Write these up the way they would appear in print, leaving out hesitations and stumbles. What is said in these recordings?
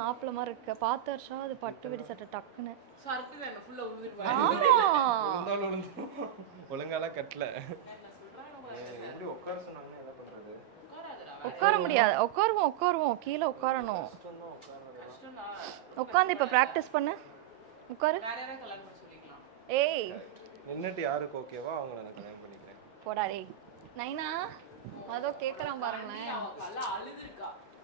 மாப்பிள்ள மாதிரி இருக்க. பார்த்த வருஷம் அது பட்டு வெடி சட்டை டக்குன்னு ஒழுங்காலாம் கட்டல. எப்படி உட்கார சொன்னாங்க, என்ன பண்றது? உட்கார முடியாது. உட்காருவோம் கீழே உட்காரணும். உட்காந்து இப்போ ப்ராக்டிஸ் பண்ணு. உட்காரு. ஏய் நின்னுட்டு யாருக்கு ஓகேவா அவங்கள நான் கல்யாணம் பண்ணிக்கிறேன். போடா டேய். நைனா அதோ கேட்குறான் பாருங்களேன்.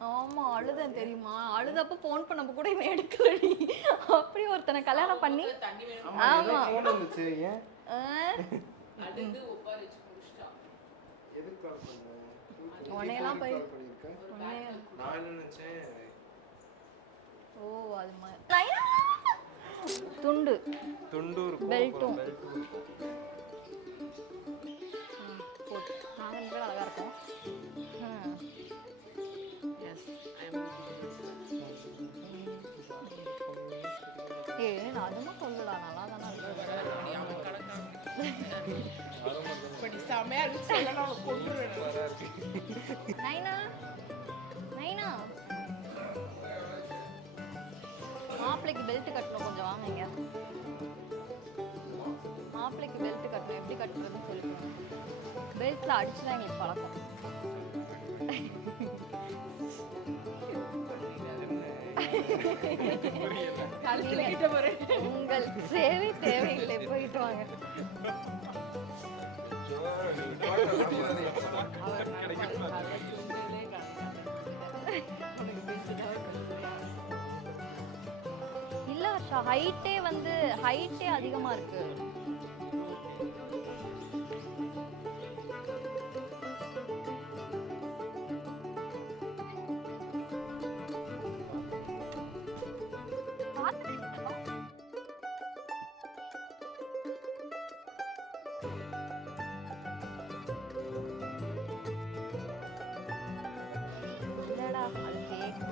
ஆமாம் அழுதேன் தெரியுமா. அழுதப்போ ஃபோன் பண்ணப்போ கூட இவன் எடுக்கலடி. அப்படி ஒருத்தனை கல்யாணம் பண்ணி. ஆமாம் உன்னையெல்லாம் போய் நான் என்ன நினைச்சேன். ஓ அது மாதிரி துண்டு இருக்கும், பெல்ட்டும் போட்டு நாங்கள் ரெண்டு பேரும் அழகாக இருக்கோம். நான் அதுமா சொல்லலா, நல்லா தானே நைனா நைனா மாப்பிள்ளைக்கு பெல்ட் கட்டணும், கொஞ்சம் வாங்க. மாப்பிள்ளைக்கு பெல்ட் கட்டணும், எப்படி கட்டுறதுன்னு சொல்லிட்டு. பெல்ட்ல அடிச்சுதான் எங்களுக்கு பழக்கம். உங்கள் சேவை தேவையில்லை, போயிட்டு வாங்க. இல்ல ஆஷா, ஹைட்டே அதிகமா இருக்கு. இல்லடா அது கேக்கு.